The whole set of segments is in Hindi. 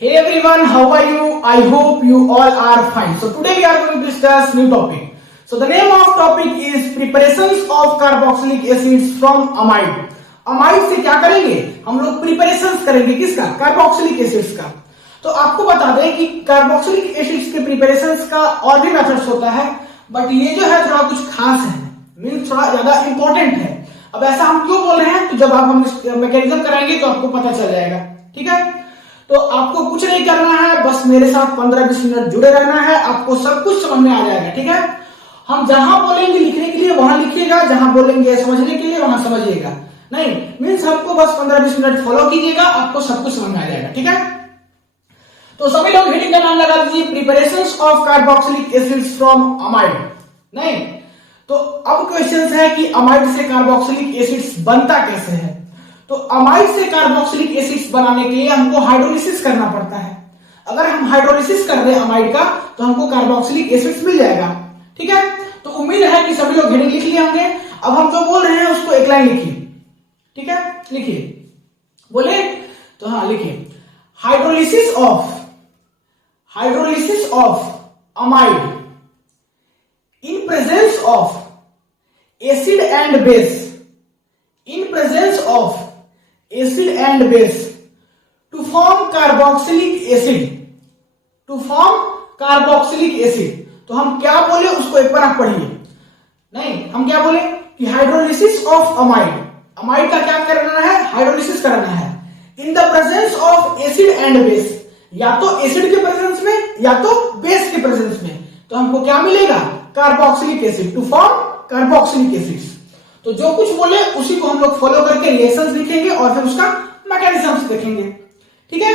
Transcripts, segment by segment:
Hey everyone, how are you? I hope you all are fine. So today we are going to discuss new topic. So the name of topic is preparations of carboxylic acids from amide. Amide से क्या करेंगे हम लोग? प्रिपरेशंस करेंगे किसका? कार्बोक्सिलिक एसिड्स का। तो आपको बता दें कि कार्बोक्सिलिक एसिड्स के प्रिपरेशंस का और भी मेथड्स होता है, बट ये जो है थोड़ा कुछ खास है, मीन्स थोड़ा ज्यादा इंपॉर्टेंट है। अब ऐसा हम क्यों बोल रहे हैं, तो जब आप हम मैकेनिज्म कराएंगे तो आपको पता चल जाएगा। ठीक है, तो आपको कुछ नहीं करना है, बस मेरे साथ 15-20 मिनट जुड़े रहना है, आपको सब कुछ समझ में आ जाएगा। ठीक है, हम जहां बोलेंगे लिखने के लिए वहां लिखिएगा, जहां बोलेंगे समझने के लिए वहां समझिएगा। नहीं मीन्स आपको बस 15-20 मिनट फॉलो कीजिएगा, आपको सब कुछ समझ में आ जाएगा। ठीक है, तो सभी लोग हेडिंग का नाम लगा दीजिए, preparations of carboxylic acids from amide. नहीं तो अब क्वेश्चन है कि अमाइड से कार्बोक्सिलिक एसिड्स बनता कैसे है। तो अमाइड से कार्बोक्सिलिक एसिड्स बनाने के लिए हमको हाइड्रोलिसिस करना पड़ता है। अगर हम हाइड्रोलिसिस कर रहे हैं अमाइड का तो हमको कार्बोक्सिलिक एसिड्स मिल जाएगा। ठीक है, तो उम्मीद है कि सभी लोग हेडिंग लिख लिए होंगे। अब हम जो बोल रहे हैं उसको एक लाइन लिखिए। ठीक है, लिखिए, बोले तो हाँ लिखिए, hydrolysis of amide in presence of acid and base, in presence of acid and base to form carboxylic acid, to form carboxylic acid। तो हम क्या बोले उसको एक बार आप पढ़िए। नहीं हम क्या बोले कि हाइड्रोलिसिस ऑफ अमाइड, अमाइड का क्या करना है? हाइड्रोलिसिस करना है in the presence of acid and base, या तो एसिड के प्रेजेंस में या तो बेस के प्रेजेंस में। तो हमको क्या मिलेगा? Carboxylic acid, to form carboxylic acids. तो जो कुछ बोले उसी को हम लोग फॉलो करके रिएक्शंस लिखेंगे और फिर उसका मैकेनिज्म्स देखेंगे। ठीक है,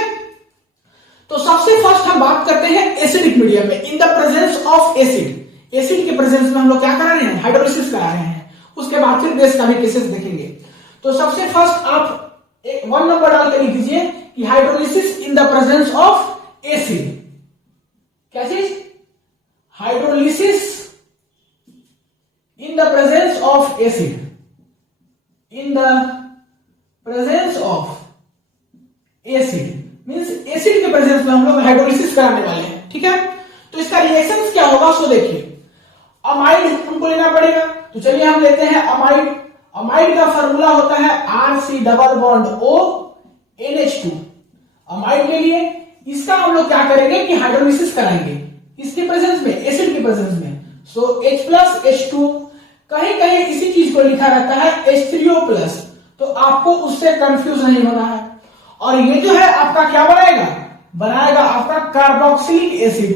तो सबसे फर्स्ट हम बात करते हैं एसिडिक मीडियम में, in the presence of acid. Acid के प्रेजेंस में हम लोग क्या करा रहे हैं? हाइड्रोलिसिस करा रहे हैं। उसके बाद फिर बेस का भी केसेस देखेंगे। तो सबसे फर्स्ट आप 1 नंबर डाल के लिख दीजिए कि hydrolysis in the presence of acid. क्या चीज? Hydrolysis in the presence of acid, in the presence of acid means acid के प्रेजेंस में हम लोग हाइड्रोलिसिस कराने वाले हैं। ठीक है, तो इसका रिएक्शन क्या होगा सो देखिए। अमाइड हमको लेना पड़ेगा, तो चलिए हम लेते हैं अमाइड। अमाइड का फार्मूला होता है RC double bond O NH2। Amide ले लिए, इसका हम लोग क्या करेंगे कि हाइड्रोलिसिस कराएंगे इसके प्रेजेंस में, एसिड के प्रेजेंस में। सो H प्लस H2, कहीं कहीं इसी चीज को लिखा रहता है H3O प्लस, तो आपको उससे कंफ्यूज नहीं होना है। और ये जो है आपका क्या बनाएगा आपका कार्बोक्सिलिक एसिड,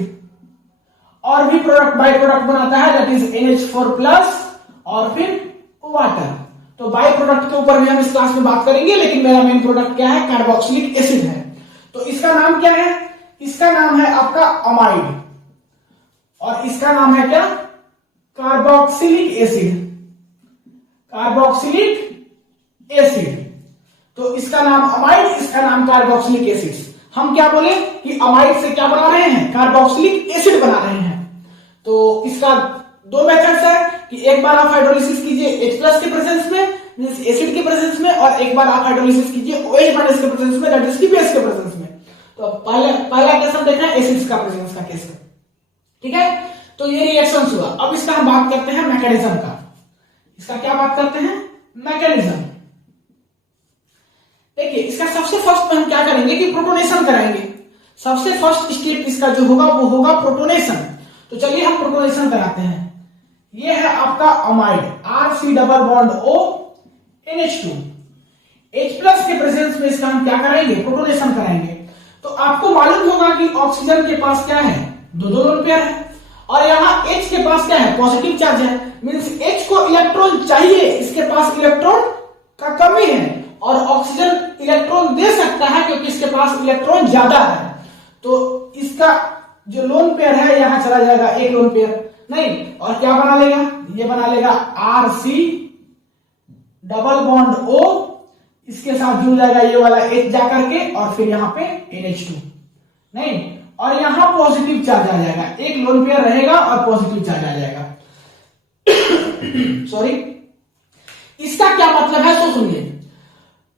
और भी प्रोडक्ट बाई प्रोडक्ट बनाता है, दैट इज NH4 प्लस और फिर वाटर। तो बाई प्रोडक्ट के ऊपर भी हम इस क्लास में बात करेंगे, लेकिन मेरा मेन प्रोडक्ट क्या है? कार्बोक्सिलिक एसिड है। तो इसका नाम क्या है? इसका नाम है आपका अमाइड, और इसका नाम है क्या? Carboxylic acid. कार्बोक्सिलिक एसिड, तो इसका नाम अमाइड, इसका नाम कार्बोक्सिलिक एसिड। हम क्या बोले कि अमाइड से क्या बना रहे हैं? कार्बोक्सिलिक एसिड बना रहे हैं। तो इसका 2 मेथड्स है कि एक बार आप हाइड्रोलिसिस कीजिए H प्लस के प्रेजेंस में, मींस एसिड के प्रेजेंस में, और एक बार आप हाइड्रोलिसिस कीजिए OH माइनस के प्रेजेंस में, दैट इज की बेस के प्रेजेंस में। तो पहला केस हम देखना है एसिड्स का प्रेजेंस का केस है। ठीक है, तो ये रिएक्शन हुआ। अब इसका हम बात करते हैं मैकेनिज्म का। इसका क्या बात करते हैं? मैकेनिज्म। देखिए इसका सबसे फर्स्ट में हम क्या करेंगे कि प्रोटोनेशन कराएंगे। सबसे फर्स्ट स्टेप इसका जो होगा वो होगा प्रोटोनेशन। तो चलिए हम प्रोटोनेशन कराते हैं। ये है आपका amide, RC double bond O NH2। H plus के प्रेजेंस में इसका हम क्या कराएंगे? प्रोटोनेशन कराएंगे। तो आपको मालूम होगा कि ऑक्सीजन के पास क्या है? 2 लोन पेयर है, और यहां H के पास क्या है? पॉजिटिव चार्ज है, मींस H को इलेक्ट्रॉन चाहिए, इसके पास इलेक्ट्रॉन का कमी है, और ऑक्सीजन इलेक्ट्रॉन दे सकता है क्योंकि इसके पास इलेक्ट्रॉन ज्यादा है। तो इसका जो लोन पेयर है यहां चला जाएगा 1 लोन पेयर, नहीं, और क्या बना लेगा? ये बना लेगा RC डबल बॉन्ड O, इसके साथ जुड़ जाएगा ये वाला H जाकर के, और फिर यहां पे NH2, नहीं, और यहां पॉजिटिव चार्ज आ जाएगा, 1 लोन पेयर रहेगा और पॉजिटिव चार्ज आ जाएगा। सॉरी, इसका क्या मतलब है? तो सुनिए,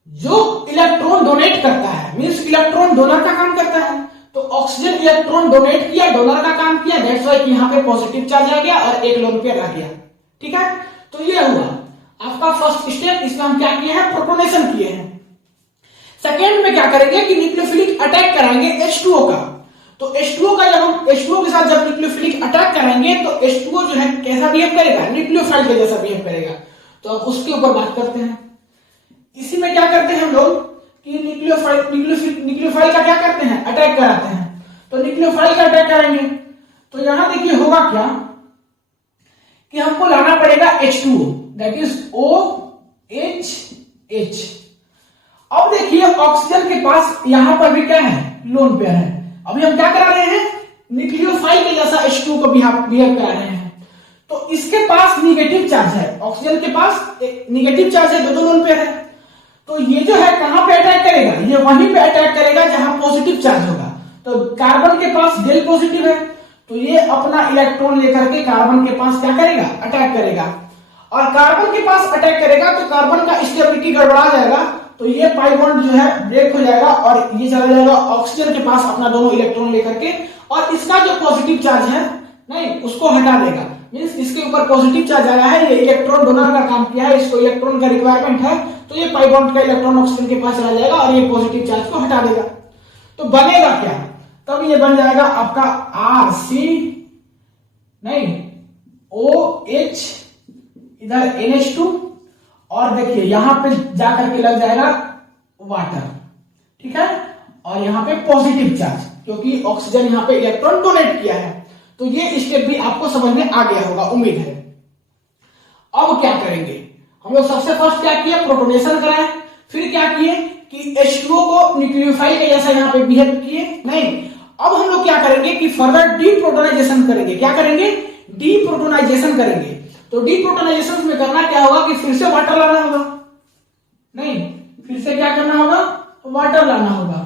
जो इलेक्ट्रॉन डोनेट करता है है, मींस इलेक्ट्रॉन डोनर का काम करता है। तो ऑक्सीजन इलेक्ट्रॉन डोनेट किया, डोनर का काम किया, दैट्स व्हाई यहाँ पे पॉजिटिव चार्ज आ गया और एक लोन पेयर आ गया। ठीक है, तो ये हुआ आपका फर्स्ट स्टेप। इसमें हम क्या किए हैं, प्रोटोनेशन किए हैं। सेकेंड में क्या करेंगे कि न्यूक्लियोफिलिक अटैक कराएंगे H2O का। तो H2O का जब हम H2O के साथ जब न्यूक्लियोफिलिक अटैक कराएंगे तो H2O जो है कैसा बिहेव करेगा, न्यूक्लियोफाइल के जैसा बिहेव करेगा। तो अब उसके ऊपर बात करते हैं। इसी में क्या करते हैं हम लोग कि न्यूक्लियोफाइल का क्या करते हैं, अटैक कराते हैं। तो न्यूक्लियोफाइल का अटैक करेंगे तो यहां देखिए होगा क्या कि हमको लाना पड़ेगा H2O, दैट इज OH। अब देखिए ऑक्सीजन के पास यहां पर भी क्या है, लोन पेयर है। अभी हम क्या करा रहे हैं, न्यूक्लियोफाइल के जैसा H2O को बिहेव करा रहे हैं। तो इसके पास निगेटिव चार्ज है, ऑक्सीजन के पास निगेटिव चार्ज है, दो लोन पेयर है। तो ये जो है कहां पे अटैक करेगा, ये वहीं पे अटैक करेगा जहां पॉजिटिव चार्ज होगा। तो कार्बन के पास डेल पॉजिटिव है, तो ये अपना इलेक्ट्रॉन लेकर के कार्बन के पास क्या करेगा, अटैक करेगा। और कार्बन के पास अटैक करेगा तो कार्बन का स्टेबिलिटी गड़बड़ा जाएगा, तो ये पाई बॉन्ड जो है ब्रेक हो जाएगा और ये चला जाएगा ऑक्सीजन के पास अपना दोनों इलेक्ट्रॉन लेकर के, और इसका जो पॉजिटिव चार्ज है नहीं उसको हटा देगा। मींस इसके ऊपर पॉजिटिव चार्ज आया है, ये इलेक्ट्रॉन डोनर का काम किया है, इसको इलेक्ट्रॉन का रिक्वायरमेंट है, तो ये पाई बॉन्ड का इलेक्ट्रॉन ऑक्सीजन के पास चला जाएगा और ये पॉजिटिव चार्ज को हटा देगा। तो बनेगा क्या, तब ये बन जाएगा आपका RC नहीं OH, इधर NH2, और देखिए यहां पे जाकर के लग जाएगा वाटर। ठीक है, और यहां पे पॉजिटिव चार्ज, क्योंकि ऑक्सीजन यहां पे इलेक्ट्रॉन डोनेट किया है। तो ये स्टेप भी आपको समझ में आ गया होगा, उम्मीद है। अब क्या करेंगे हम लोग, सबसे फर्स्ट क्या किया, प्रोटोनेशन कराए। फिर क्या किए कि H2O को न्यूक्लियोफाइल के जैसा यहां पे बिहेव किए। नहीं, अब हम लोग क्या करेंगे कि फर्दर डीप्रोटोनाइजेशन करेंगे। क्या करेंगे, डीप्रोटोनाइजेशन करेंगे। तो डीप्रोटोनाइजेशन में करना क्या होगा कि फिर से वाटर लाना होगा। नहीं, फिर से क्या करना होगा, वाटर लाना होगा,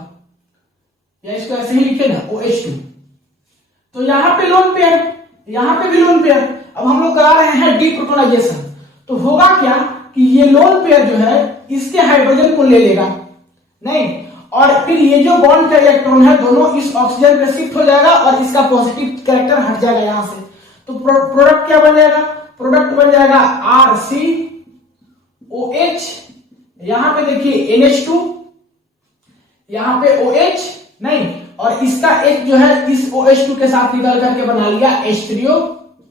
या इसको ऐसे ही लिखे ना OH2। तो यहां पे लोन पेयर, यहां पे भी लोन पेयर। अब हम लोग करा रहे हैं डीप्रोटोनाइजेशन, तो होगा क्या कि ये लोन पेयर जो है इसके हाइड्रोजन को ले लेगा नहीं, और फिर ये जो बॉन्ड का इलेक्ट्रॉन है दोनों इस ऑक्सीजन पे शिफ्ट हो जाएगा और इसका पॉजिटिव कैरेक्टर हट जाएगा यहां से। तो प्रोडक्ट क्या बन जाएगा, प्रोडक्ट बन जाएगा RCOH, यहां पे देखिए NH2, यहां पे OH नहीं, और इसका एक जो है इस OH2 के साथ निकल करके बना लिया H3O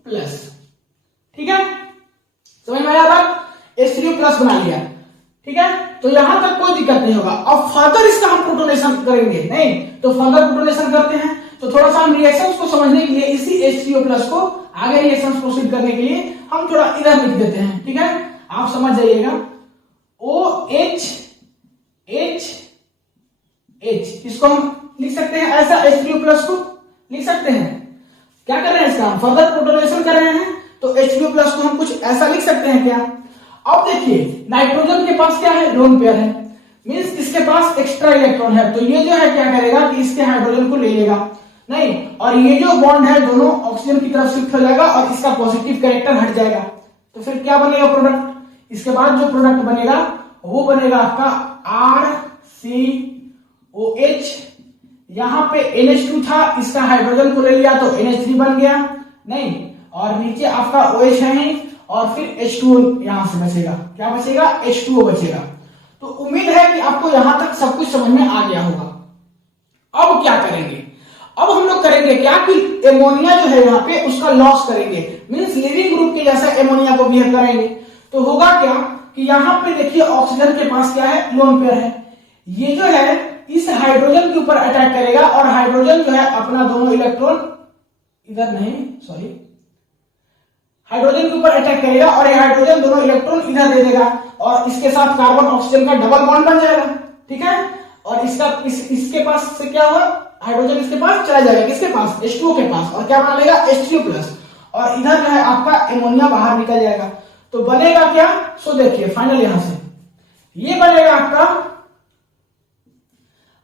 प्लस। ठीक है, समझ में आया बात, H3O प्लस बना लिया। ठीक है, तो यहां तक कोई दिक्कत नहीं होगा। अब फर्दर इसका हम प्रोटोनेशन करेंगे नहीं, तो फर्दर प्रोटोनेशन करते हैं। तो थोड़ा सा हम रिएक्शंस को समझने के लिए इसी H3O प्लस को आगे रिएक्शंस प्रोसीड करने के लिए हम थोड़ा इधर लिख देते हैं। ठीक है, आप समझ जाइएगा, OH H, इसको हम लिख सकते हैं ऐसा, H3O प्लस को लिख सकते हैं। क्या कर रहे हैं, इसका हम फर्दर प्रोटोनेशन कर रहे हैं, तो H3O प्लस को हम कुछ ऐसा लिख सकते हैं क्या। अब देखिए नाइट्रोजन के पास क्या है, लोन पेयर है, मींस इसके पास एक्स्ट्रा इलेक्ट्रॉन है। तो ये जो है क्या करेगा कि इसके हाइड्रोजन को ले लेगा नहीं, और ये जो बॉन्ड है दोनों ऑक्सीजन की तरफ शिफ्ट हो जाएगा और इसका पॉजिटिव कैरेक्टर हट जाएगा। तो फिर क्या बनेगा प्रोडक्ट, इसके बाद जो प्रोडक्ट बनेगा वो बनेगा आपका RCOH। यहां पे NH2 था, इसका हाइड्रोजन को ले लिया तो NH3 बन गया नहीं, और नीचे आपका OH है नहीं, और फिर H2O यहां से बचेगा। क्या बचेगा, H2O बचेगा। तो उम्मीद है कि आपको यहां तक सब कुछ समझ में आ गया होगा। अब क्या करेंगे, अब हम लोग करेंगे क्या कि एमोनिया जो है यहाँ पे उसका लॉस करेंगे, मींस लिविंग ग्रुप के जैसा एमोनिया को बिहेव करेंगे। तो होगा क्या कि यहाँ पे देखिए ऑक्सीजन के पास क्या है, लोन पेयर है, ये जो है इस हाइड्रोजन के ऊपर अटैक करेगा और हाइड्रोजन जो है अपना दोनों इलेक्ट्रॉन इधर नहीं, सॉरी, हाइड्रोजन के ऊपर अटैक करेगा और ये हाइड्रोजन दोनों इलेक्ट्रॉन इधर दे देगा और इसके साथ कार्बन ऑक्सीजन का डबल बॉन्ड बन जाएगा। ठीक है, और इसका इसके पास से क्या हुआ, हाइड्रोजन इसके पास चला जाएगा, किसके पास, H2O के पास, और क्या बना लेगा, H3O प्लस, और इधर जो है आपका एमोनिया बाहर निकल जाएगा। तो बनेगा क्या, सो देखिए फाइनल यहां से ये बनेगा आपका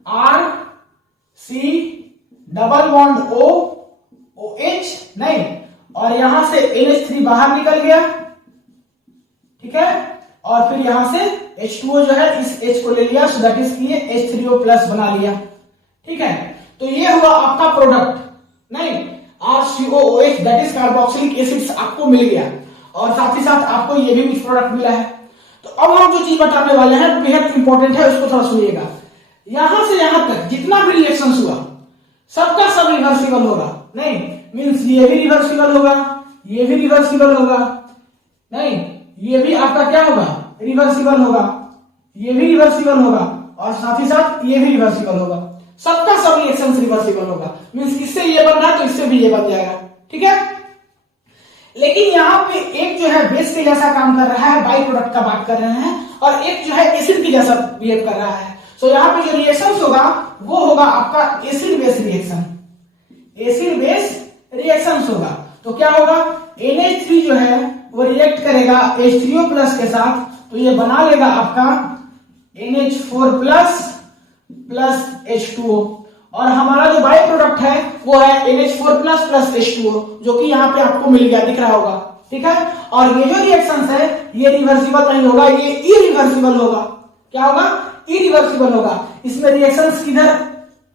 RC डबल बॉन्ड OH नहीं, और यहां से NH3 बाहर निकल गया। ठीक है, और फिर यहां से H2O जो है इस H को ले लिया, सो दैट इज ये H3O प्लस बना लिया। ठीक है, तो ये हुआ आपका प्रोडक्ट, नहीं RCOOH that is carboxylic acid आपको मिल गया, और साथ ही साथ आपको ये भी कुछ प्रोडक्ट मिला है। तो अब हम जो चीज बताने वाले हैं बेहद इंपॉर्टेंट है, उसको थोड़ा सुनिएगा। यहां से यहां तक जितना भी रिएक्शन हुआ सबका सब रिवर्सिबल होगा, नहीं मींस ये भी रिवर्सिबल होगा, ये भी रिवर्सिबल होगा, नहीं ये भी आपका क्या होगा, रिवर्सिबल होगा, ये भी रिवर्सिबल होगा, और साथ ही साथ ये भी रिवर्सिबल होगा। सबका सब रिएक्शन रिवर्सिबल होगा, मींस इससे ये बन रहा है तो इससे भी ये बन जाएगा। ठीक है, लेकिन यहाँ पे एक जो है बेस के जैसा काम कर रहा है, बाई प्रोडक्ट का बात कर रहे हैं, और एक जो है एसिड के जैसा बिहेव कर रहा है। सो यहाँ पे जो रिएक्शन होगा वो होगा आपका acid base reaction, acid base reaction होगा। तो क्या होगा, NH3 जो है वो रिएक्ट करेगा H3O प्लस के साथ, तो ये बना लेगा आपका NH4 प्लस H2O, और हमारा जो बाई प्रोडक्ट है वो है NH4 प्लस H2O, जो कि यहाँ पे आपको मिल गया, दिख रहा होगा। ठीक है, और ये जो रिएक्शन है ये रिवर्सिबल नहीं होगा, ये इरिवर्सिबल होगा। क्या होगा, इरिवर्सिबल होगा। इसमें रिएक्शंस किधर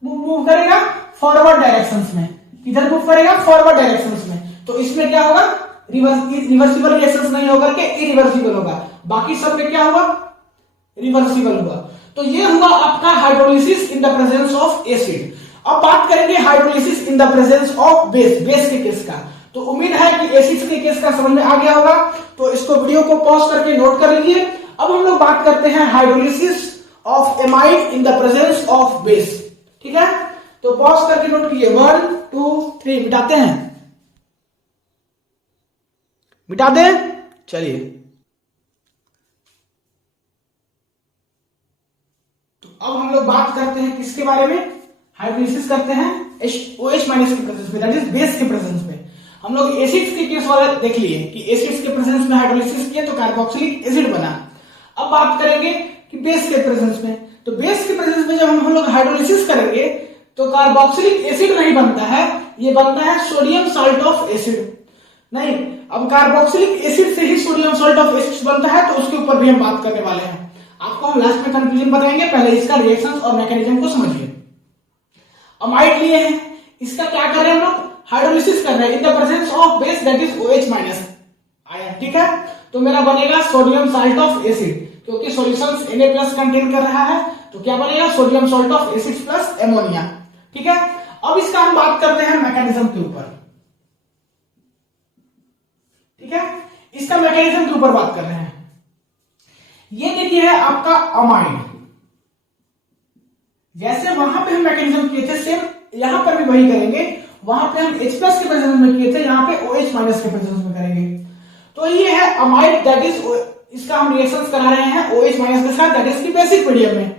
मूव करेगा, फॉरवर्ड डायरेक्शंस में। किधर मूव करेगा, फॉरवर्ड डायरेक्शंस में। तो इसमें क्या होगा, रिवर्सिबल रिएक्शंस नहीं होकर के इरिवर्सिबल होगा, बाकी सब में क्या होगा, रिवर्सिबल होगा। तो ये हुआ आपका hydrolysis in the presence of acid. अब बात करेंगे hydrolysis in the presence of base, base के केस का। तो उम्मीद है कि एसिड के केस का समझ में आ गया होगा, तो इसको वीडियो को पॉज करके नोट कर लीजिए। अब हम लोग बात करते हैं hydrolysis of amide in the presence of base. ठीक है, तो पॉज करके नोट कीजिए, 1 2 3 मिटाते हैं, मिटा दें, चलिए। तो अब हम लोग बात करते हैं किसके बारे में, हाइड्रोलिसिस करते हैं OH माइनस के प्रेजेंस में, दैट इज बेस के प्रेजेंस में। हम लोग एसिड्स के केस वाले देख लिए कि एसिड्स के प्रेजेंस में हाइड्रोलिसिस किया तो कार्बोक्सिलिक एसिड बना। अब बात करेंगे कि बेस के प्रेजेंस में, तो बेस के प्रेजेंस में जब हम लोग हाइड्रोलिसिस करेंगे तो कार्बोक्सिलिक एसिड नहीं बनता है, ये बनता है सोडियम साल्ट ऑफ एसिड। नहीं, अब कार्बोक्सिलिक एसिड से ही सोडियम साल्ट ऑफ एसिड बनता है, तो उसके ऊपर भी हम बात करने वाले हैं। आपको हम लास्ट में कंक्लूजन बताएंगे, पहले इसका रिएक्शन और मैकेनिज्म को समझिए। अमाइड लिए हैं, इसका क्या कर रहे हैं हम लोग, हाइड्रोलिसिस कर रहे हैं in the presence of base that is OH minus ion. ठीक है, तो मेरा बनेगा सोडियम साल्ट ऑफ एसिड, क्योंकि सॉल्यूशंस Na प्लस कंटेन कर रहा है, तो क्या बनेगा, sodium salt of acid plus ammonia. ठीक है, अब इसका हम बात करते हैं मैकेनिज्म के ऊपर। ठीक है, इसका मैकेनिज्म के ऊपर बात कर रहे हैं। ये देखिए है आपका अमाइड, जैसे वहां पे हम मैकेनिज्म किए थे सेम यहां पर भी वही करेंगे। वहां पे हम H प्लस के प्रेजेंस में किए थे, यहां पे OH माइनस के प्रेजेंस में करेंगे। तो ये है अमाइड दैट इज, इसका हम रिएक्शंस करा रहे हैं OH माइनस के साथ, दैट इज की बेसिक मीडियम में।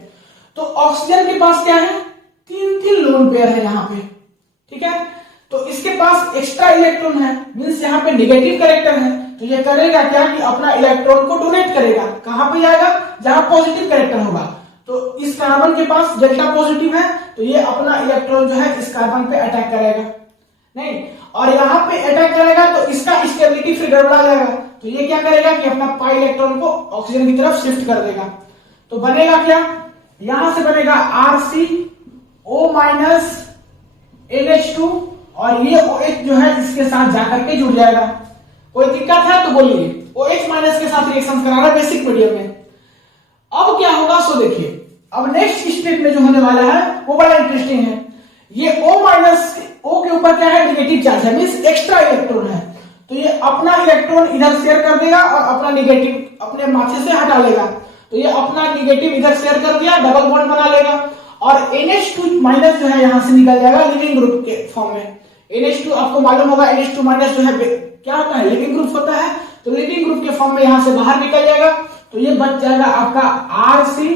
तो ऑक्सीजन के पास क्या है, 3 लोन पेयर है यहाँ पे। ठीक है, तो इसके पास एक्स्ट्रा इलेक्ट्रॉन है, मींस यहाँ पे नेगेटिव कैरेक्टर है, तो ये करेगा क्या कि अपना इलेक्ट्रॉन को डोनेट करेगा, कहां पे जाएगा, जहां पॉजिटिव कैरेक्टर होगा। तो इस कार्बन के पास डेल्टा पॉजिटिव है, तो ये अपना इलेक्ट्रॉन जो है इस कार्बन पे अटैक करेगा, नहीं, और यहाँ पे अटैक करेगा तो इसका स्टेबिलिटी फिर गड़बड़ा जाएगा, तो ये क्या करेगा कि अपना पाई इलेक्ट्रॉन को ऑक्सीजन की तरफ शिफ्ट कर देगा। तो बनेगा क्या, यहां से बनेगा RCO माइनस NH2, और ये OH जो है इसके साथ जाकर के जुड़ जाएगा। कोई दिक्कत है तो बोलिए, OH माइनस के साथ रिएक्शन करा रहा है बेसिक मीडियम में। अब क्या होगा, सो देखिए, अब नेक्स्ट स्टेप में जो होने वाला है वो बड़ा इंटरेस्टिंग है। ये O माइनस, O के ऊपर क्या है, नेगेटिव चार्ज है, मींस एक्स्ट्रा इलेक्ट्रॉन है, तो ये अपना इलेक्ट्रॉन इधर शेयर कर देगा और अपना नेगेटिव अपने माथे से हटा लेगा। तो ये अपना नेगेटिव इधर शेयर कर दिया, डबल बॉन्ड बना लेगा, और NH2 माइनस जो है यहां से निकल जाएगा लिविंग ग्रुप के फॉर्म में। NH2 आपको मालूम होगा, NH2 माइनस जो है क्या होता है, लिविंग ग्रुप होता है, तो लिविंग ग्रुप के फॉर्म में यहां से बाहर निकल जाएगा। तो ये बच जाएगा आपका RC,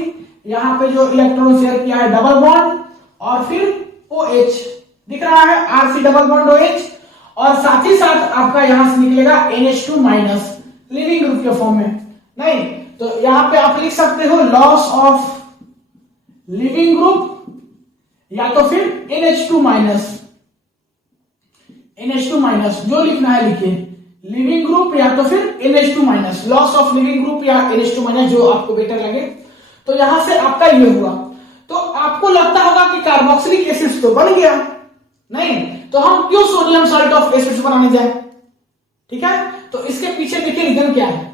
यहाँ पे जो इलेक्ट्रॉन शेयर किया है डबल बॉन्ड, और फिर OH दिख रहा है, RC डबल बॉन्ड OH, और साथ ही साथ आपका यहां से निकलेगा NH2 माइनस लिविंग ग्रुप के फॉर्म में। नहीं, तो यहां पे आप लिख सकते हो लॉस ऑफ लिविंग ग्रुप, या तो फिर NH2 माइनस, NH2 माइनस जो लिखना है लिखिए, लिविंग ग्रुप या तो फिर NH2 minus, loss of leaving group या NH2 माइनस, जो आपको बेटर लगे। तो यहां से आपका ये हुआ। तो आपको लगता होगा कि कार्बोक्सिलिक एसिड तो बन गया, नहीं तो हम क्यों सोडियम सॉल्ट ऑफ एसिड्स बनाने जाए? ठीक है, तो इसके पीछे देखिए रीजन क्या है।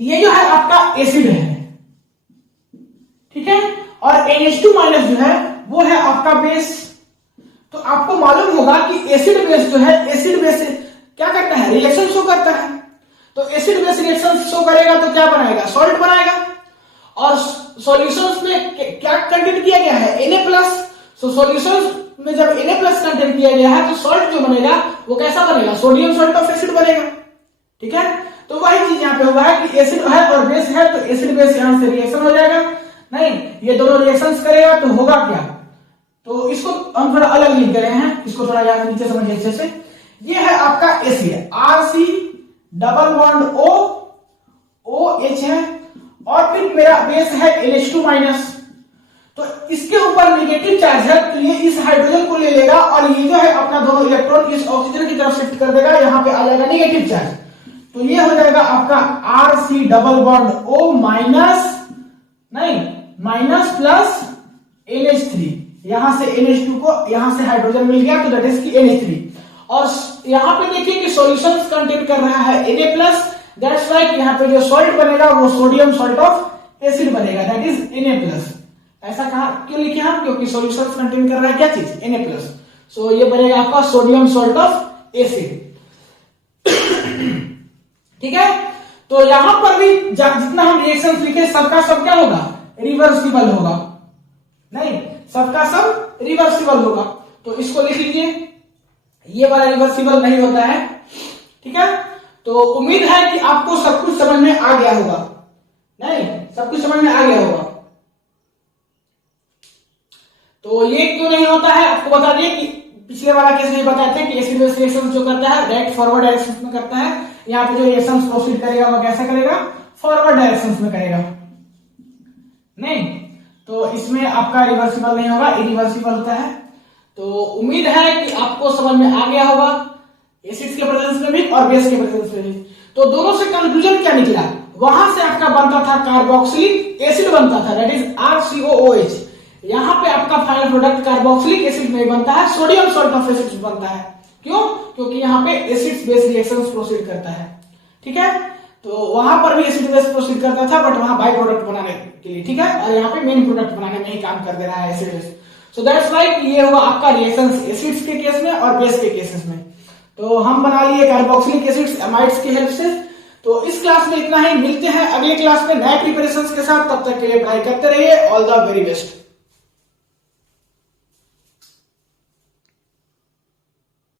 ये जो है आपका एसिड है, ठीक है, और NH2 माइनस जो है वो है आपका बेस। तो आपको मालूम होगा कि एसिड बेस जो है, एसिड बेस क्या करता है, रिएक्शन शो करता है। तो एसिड बेस रिएक्शन शो करेगा तो क्या बनाएगा, सॉल्ट बनाएगा। और सॉल्यूशंस में क्या कंटेंट किया गया है, Na+। सो सॉल्यूशंस में जब Na+ कंटेंट किया गया है तो सॉल्ट जो बनेगा वो कैसा बनेगा, सोडियम सॉल्ट ऑफ एसिड बनेगा। ठीक है, तो वही चीज यहां पे हुआ है कि एसिड है और बेस है, तो एसिड बेस यहां से रिएक्शन हो जाएगा। नहीं, ये दोनों रिएक्शंस करेगा तो होगा क्या, तो इसको हम थोड़ा अलग लिख दे रहे हैं, इसको थोड़ा यहां नीचे समझिए अच्छे से। ये है आपका acid RC double bond O OH है, और फिर मेरा बेस है NH2 माइनस। तो इसके ऊपर नेगेटिव चार्ज है, तो ये इस हाइड्रोजन को ले लेगा और ये जो है अपना दोनों इलेक्ट्रॉन इस ऑक्सीजन की तरफ शिफ्ट कर देगा, यहां पे आ जाएगा नेगेटिव चार्ज। तो ये हो जाएगा आपका RC double bond O minus, नहीं माइनस प्लस NH3, यहां से NH2 को यहां से हाइड्रोजन मिल गया, तो दैट इज की NH3। और यहां पे देखिए कि सॉल्यूशंस कंटेन कर रहा है Na+, दैट्स राइट, यहां पे जो सॉल्ट बनेगा वो सोडियम सॉल्ट ऑफ एसिड बनेगा, दैट इज Na+। ऐसा कहा क्यों लिखे हम, क्योंकि सॉल्यूशंस कंटेन कर रहा है क्या चीज, Na+। सो ये बनेगा आपका सोडियम सॉल्ट ऑफ एसिड। ठीक है, तो यहां पर भी जितना हम रिएक्शंस लिखे सबका सब क्या होगा, रिवर्सिबल होगा। नहीं, सबका सब रिवर्सिबल होगा, तो इसको लिख लीजिए, ये वाला रिवर्सिबल नहीं होता है। ठीक है, तो उम्मीद है कि आपको सब कुछ समझ में आ गया होगा। नहीं, सब कुछ समझ में आ गया होगा। तो ये क्यों नहीं होता है आपको बता दिए कि पिछले वाला केस में बताए थे कि एसिड बेस रिएक्शन जो करता है डायरेक्ट फॉरवर्ड डायरेक्शन में करता है। यहाँ पे जो रिएक्शन प्रोसीड करेगा वो कैसे करेगा, फॉरवर्ड डायरेक्शन में करेगा। नहीं, तो इसमें आपका रिवर्सिबल नहीं होगा, इरिवर्सिबल होता है। तो उम्मीद है कि आपको समझ में आ गया होगा, एसिड्स के प्रेजेंस में भी और बेस के प्रेजेंस में भी। तो दोनों से कंक्लूजन क्या निकला, वहां से आपका बनता था कार्बोक्सिलिक एसिड बनता था, दैट इज RCOOH। यहां पे आपका फाइनल प्रोडक्ट कार्बोक्सिलिक एसिड में बनता है, सोडियम सॉल्ट ऑफ एसिड बनता है। क्यों, क्योंकि यहाँ पे एसिड्स बेस रिएक्शंस प्रोसीड करता है। ठीक है, तो वहां पर भी एसिड बेस प्रोसीड करता था, बट वहां बाई प्रोडक्ट बनाने के लिए, ठीक है, और यहाँ पे मेन प्रोडक्ट बनाने में ही काम कर दे रहा है acid base. So that's right, ये हुआ आपका रिएक्शंस एसिड्स के केस में और बेस के केसेस में। तो हम बना लिए कार्बोक्सिलिक एसिड्स एमाइड्स की हेल्प से। तो इस क्लास में इतना ही, मिलते हैं अगले क्लास में नए प्रिपरेशंस के साथ, तब तक के लिए पढ़ाई करते रहिए। All the very best.